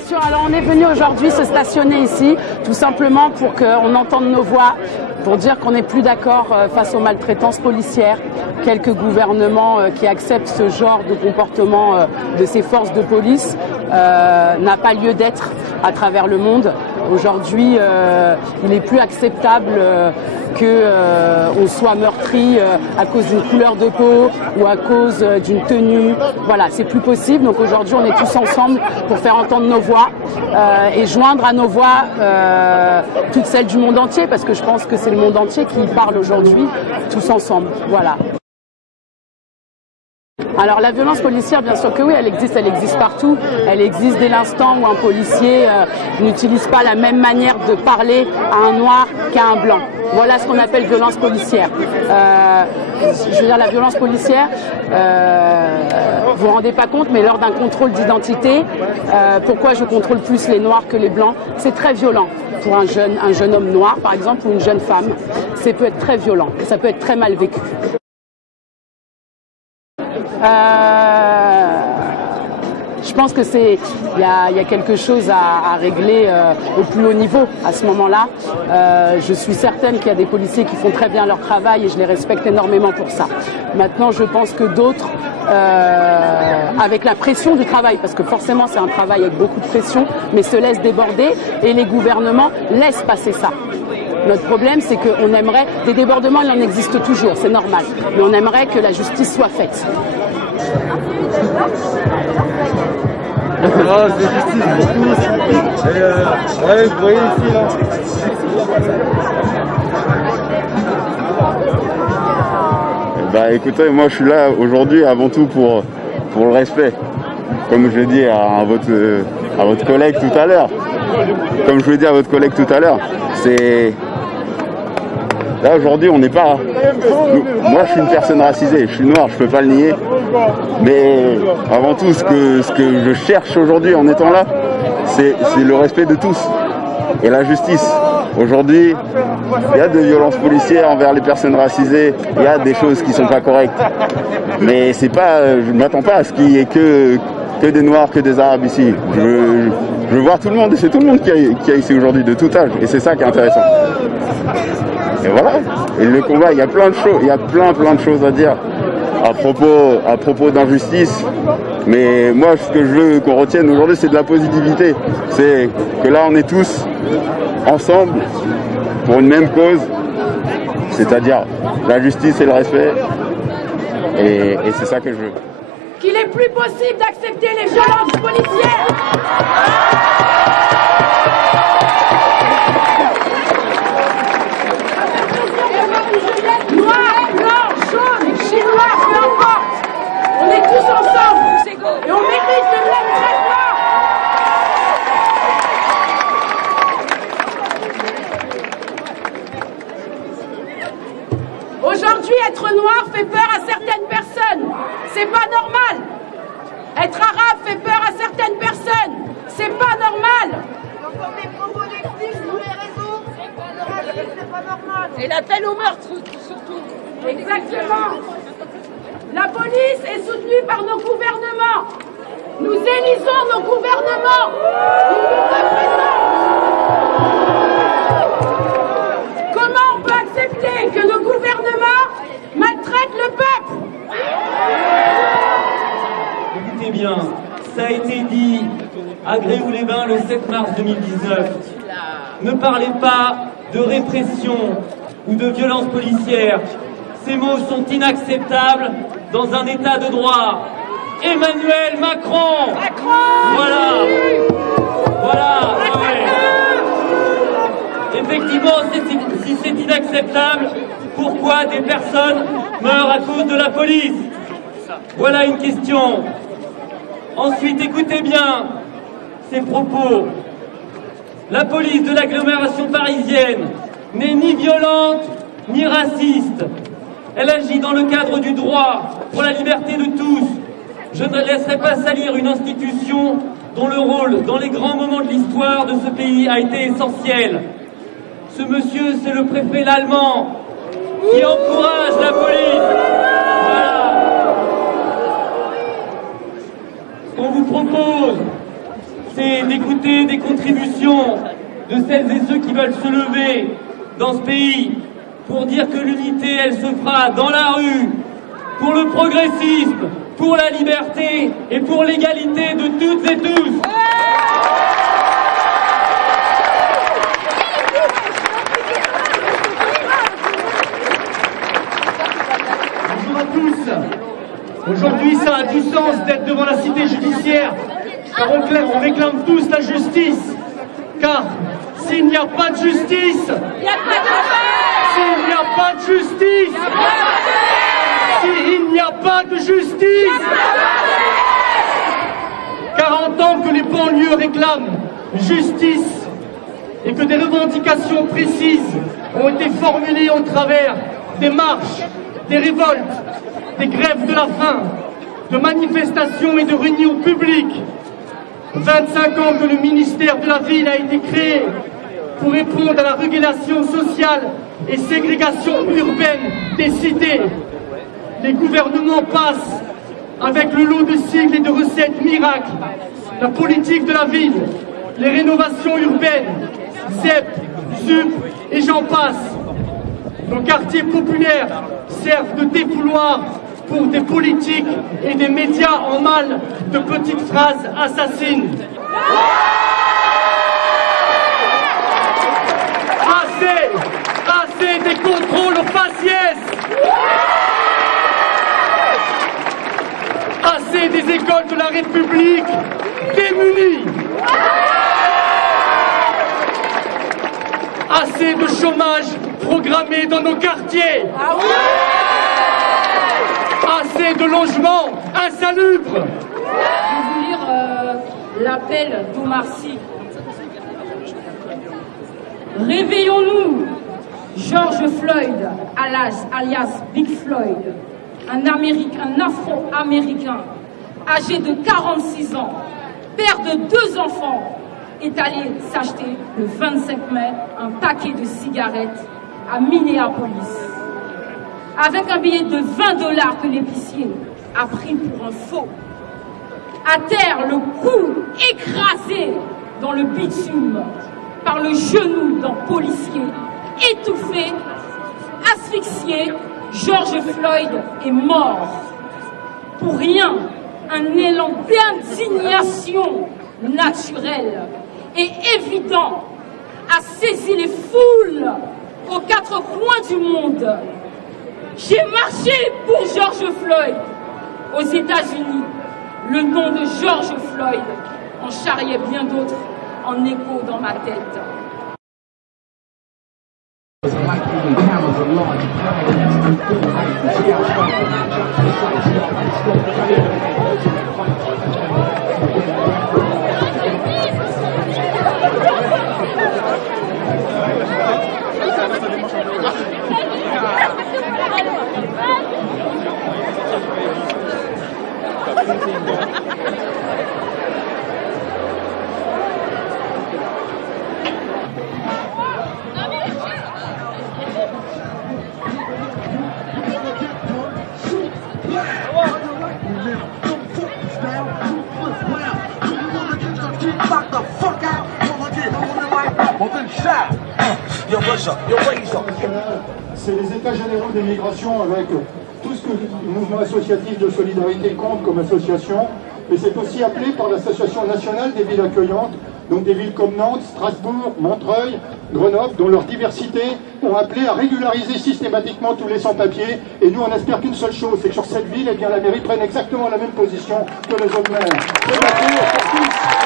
sûr. Alors on est venu aujourd'hui se stationner ici, tout simplement pour qu'on entende nos voix, pour dire qu'on n'est plus d'accord face aux maltraitances policières. Quelques gouvernements qui acceptent ce genre de comportement de ces forces de police n'a pas lieu d'être à travers le monde. Aujourd'hui, il n'est plus acceptable qu'on soit meurtri à cause d'une couleur de peau ou à cause d'une tenue. Voilà, c'est plus possible. Donc aujourd'hui, on est tous ensemble pour faire entendre nos voix et joindre à nos voix toutes celles du monde entier, parce que je pense que c'est le monde entier qui parle aujourd'hui, tous ensemble. Voilà. Alors la violence policière, bien sûr que oui, elle existe partout. Elle existe dès l'instant où un policier n'utilise pas la même manière de parler à un noir qu'à un blanc. Voilà ce qu'on appelle violence policière. Je veux dire, la violence policière, vous vous rendez pas compte, mais lors d'un contrôle d'identité, pourquoi je contrôle plus les noirs que les blancs? C'est très violent pour un jeune homme noir, par exemple, ou une jeune femme. Ça peut être très violent, ça peut être très mal vécu. Je pense que il y a quelque chose à régler au plus haut niveau à ce moment-là. Je suis certaine qu'il y a des policiers qui font très bien leur travail et je les respecte énormément pour ça. Maintenant, je pense que d'autres, avec la pression du travail, parce que forcément c'est un travail avec beaucoup de pression, mais se laissent déborder et les gouvernements laissent passer ça. Notre problème, c'est qu'on aimerait, des débordements, il en existe toujours, c'est normal, mais on aimerait que la justice soit faite. Ah, c'est justice pour tous. Et ouais, vous voyez ici, là. Bah écoutez, moi je suis là aujourd'hui avant tout pour le respect. Comme je l'ai dit à votre collègue tout à l'heure. Comme je l'ai dit à votre collègue tout à l'heure, c'est... Là aujourd'hui on n'est pas... Moi je suis une personne racisée, je suis noir, je peux pas le nier. Mais avant tout ce que je cherche aujourd'hui en étant là, c'est le respect de tous. Et la justice. Aujourd'hui, il y a des violences policières envers les personnes racisées, il y a des choses qui sont pas correctes. Mais c'est pas, je ne m'attends pas à ce qu'il y ait que des noirs, que des arabes ici. Je veux voir tout le monde, et c'est tout le monde qui est ici aujourd'hui, de tout âge. Et c'est ça qui est intéressant. Et voilà. Et le combat, il y a plein de choses, il y a plein de choses à dire à propos d'injustice. Mais moi, ce que je veux qu'on retienne aujourd'hui, c'est de la positivité. C'est que là, on est tous ensemble pour une même cause, c'est-à-dire la justice et le respect. Et c'est ça que je veux. Qu'il n'est plus possible d'accepter les violences policières. Noir, blanc, jaune, chinois, peu importe. On est tous ensemble et on mérite le même traitement. Aujourd'hui, être noir fait peur à certaines personnes. C'est pas normal. Être arabe fait peur à certaines personnes. C'est pas normal. Encore des propos des flics sur les réseaux. C'est pas normal. Et l'appel au meurtre, surtout. Exactement. La police est soutenue par nos gouvernements. Nous élisons nos gouvernements. Ils nous représentent. Comment on peut accepter que nos gouvernements maltraitent le peuple? Écoutez bien, ça a été dit à Gréoux-les-Bains le 7 mars 2019. Ne parlez pas de répression ou de violence policière. Ces mots sont inacceptables dans un état de droit. Emmanuel Macron. Voilà. Ouais. Effectivement, si c'est inacceptable, pourquoi des personnes meurent à cause de la police? Voilà une question. Ensuite, écoutez bien ces propos. La police de l'agglomération parisienne n'est ni violente ni raciste. Elle agit dans le cadre du droit pour la liberté de tous. Je ne laisserai pas salir une institution dont le rôle dans les grands moments de l'histoire de ce pays a été essentiel. Ce monsieur, c'est le préfet l'allemand qui encourage la police. Voilà. Ce qu'on vous propose, c'est d'écouter des contributions de celles et ceux qui veulent se lever dans ce pays pour dire que l'unité, elle se fera dans la rue, pour le progressisme, pour la liberté et pour l'égalité de toutes et tous. Bonjour à tous. Aujourd'hui, ça a du sens d'être devant la cité judiciaire, car on réclame tous la justice. Car s'il n'y a pas de justice, s'il n'y a pas de justice, s'il n'y a pas de justice, car en tant que les banlieues réclament justice et que des revendications précises ont été formulées au travers des marches, des révoltes, des grèves de la faim, de manifestations et de réunions publiques. 25 ans que le ministère de la Ville a été créé pour répondre à la régulation sociale et ségrégation urbaine des cités. Les gouvernements passent avec le lot de sigles et de recettes miracles. La politique de la ville, les rénovations urbaines, ZEP, ZUP et j'en passe. Nos quartiers populaires servent de défouloir pour des politiques et des médias en mal de petites phrases assassines. Assez des contrôles au faciès. Assez des écoles de la République démunies. Assez de chômage programmé dans nos quartiers. Assez de logements insalubres. Je vais vous lire l'appel d'Omar Sy. Réveillons-nous. George Floyd, alias Big Floyd, un Afro-Américain âgé de 46 ans, père de 2 enfants, est allé s'acheter le 25 mai un paquet de cigarettes à Minneapolis, avec un billet de 20 $ que l'épicier a pris pour un faux. À terre, le cou écrasé dans le bitume par le genou d'un policier, étouffé, asphyxié, George Floyd est mort. Pour rien, un élan d'indignation naturelle et évident a saisi les foules aux 4 coins du monde. J'ai marché pour George Floyd. Aux États-Unis, le nom de George Floyd en charriait bien d'autres en écho dans ma tête. C'est les états généraux des migrations avec tout ce que le mouvement associatif de solidarité compte comme association, mais c'est aussi appelé par l'Association nationale des villes accueillantes, donc des villes comme Nantes, Strasbourg, Montreuil, Grenoble, dont leur diversité ont appelé à régulariser systématiquement tous les sans-papiers. Et nous, on espère qu'une seule chose, c'est que sur cette ville, eh bien, la mairie prenne exactement la même position que les autres maires. C'est la pour tous.